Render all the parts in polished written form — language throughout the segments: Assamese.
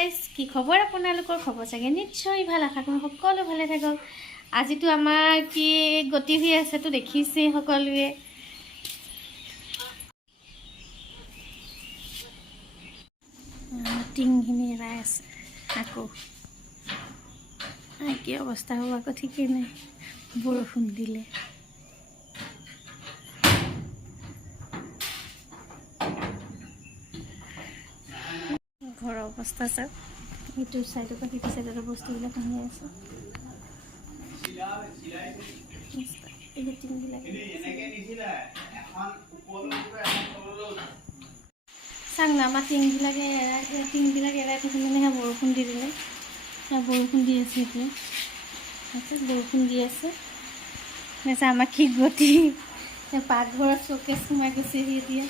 গাইজ, কি খবৰ আপোনালোকৰ? খবৰ চাগে নিশ্চয় ভাল। আশা কৰোঁ সকলো ভালে থাকক। আজিতো আমাৰ কি গতি হৈ আছেতো দেখিছেই সকলোৱে। টিংখিনি এৰাই আছে আকৌ। কি অৱস্থা হ'ব আকৌ ঠিকেই নাই, বৰষুণ দিলে। ঘৰৰ অৱস্থা চাওক, এইটো চাইডৰ পৰা সিটো চাইডৰ বস্তুবিলাক আনি আছে। চাওক না, আমাৰ টিংবিলাক এৰাই থাকিলে সেয়া বৰষুণ দি দিলে। সেয়া বৰষুণ দি আছে, এতিয়া বৰষুণ দি আছে। আমাৰ কি গতি, পাকঘৰত চকেছ সোমাই গৈছেহি এতিয়া।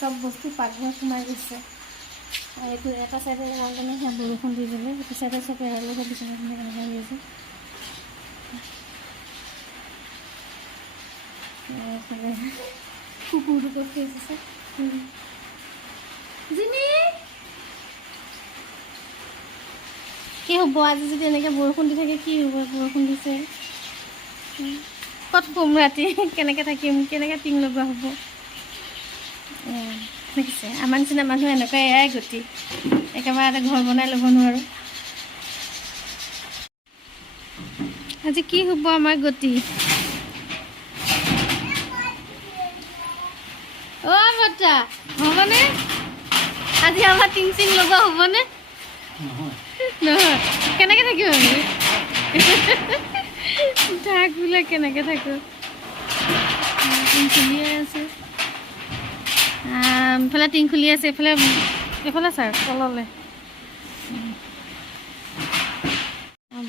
চব বস্তু পাকঘৰত সোমাই গৈছে। আৰু এইটো এটা চাইডে কাৰণে সেয়া বৰষুণ দি দিলে, সেইটো চাইডে চব এৰালে বিচনাখিনি কেনেকৈ হৈ আছে। কুকুৰটো ক'ত থৈছে জিমি? কি হ'ব আজি যদি এনেকৈ বৰষুণ দি থাকে? কি হ'ব? বৰষুণ দিছে, ক'ত শুম ৰাতি? কেনেকৈ থাকিম? কেনেকৈ টিং লগোৱা হ'ব? দেখিছে, আমাৰ নিচিনা মানুহ এনেকুৱা এয়াই গতি। একেবাৰে এটা ঘৰ বনাই ল'ব নোৱাৰোঁ। আজি কি হ'ব আমাৰ গতি? অ' বৰ্তা, হ'বনে আজি আমাৰ টিং চিং লগোৱা হ'বনে? নহয়, কেনেকৈ থাকিম আমি? থাক বোলে, কেনেকৈ থাকোঁ? টিং খুলিয়ে আছে, এইফালে টিং খুলি আছে, এইফালে চাওক তললৈ।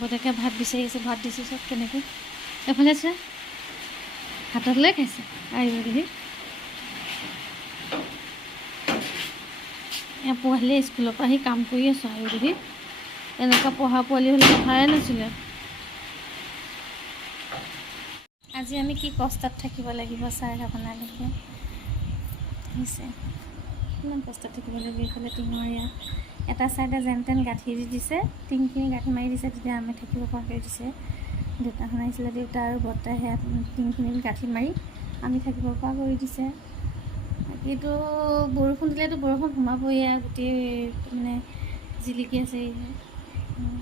বদেকে ভাত বিচাৰি আছে, ভাত দিছোঁ চব কেনেকৈ। এইফালে চোৱা, হাতত লৈ খাইছে। আহিব দেখি পোৱালি স্কুলৰ পৰা আহি কাম কৰি আছোঁ। আহিব দেখি, এনেকুৱা পঢ়া পোৱালি হ'লে কথাই নাছিলে। আজি আমি কি কষ্টত থাকিব লাগিব চাওক আপোনালোকে। হৈছে ইমান কষ্টত থাকিব লাগিব। এইফালে টিঙৰ ইয়াত এটা চাইডে যেন তেন গাঁঠি দি দিছে, টিংখিনি গাঁঠি মাৰি দিছে, তেতিয়া আমি থাকিব পৰাকৈ দিছে। দেউতাখন আহিছিলে, দেউতা আৰু বৰ্তাই সেয়া টিংখিনি গাঁঠি মাৰি আমি থাকিব পৰা কৰি দিছে। বাকীটো বৰষুণ দিলেতো বৰষুণ সোমাবই আৰু গোটেই মানে জিলিকি আছে।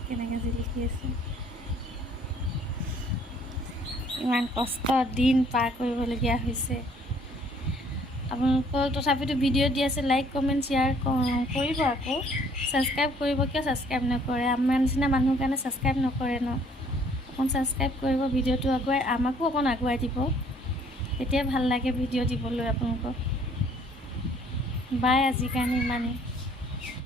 কেনেকৈ জিলিকি আছে, ইমান কষ্ট দিন পাৰ কৰিবলগীয়া হৈছে। আপোনালোকক তথাপিতো ভিডিঅ' দি আছে, লাইক কমেণ্ট শ্বেয়াৰ কৰিব, আকৌ ছাবস্ক্ৰাইব কৰিব। কিয় ছাবস্ক্ৰাইব নকৰে? আমাৰ নিচিনা মানুহৰ কাৰণে ছাবস্ক্ৰাইব নকৰে ন? অকণ ছাবস্ক্ৰাইব কৰিব, ভিডিঅ'টো আগুৱাই আমাকো অকণ আগুৱাই দিব, তেতিয়া ভাল লাগে ভিডিঅ' দিবলৈ আপোনালোকক। বাই, আজিৰ কাৰণে ইমানেই।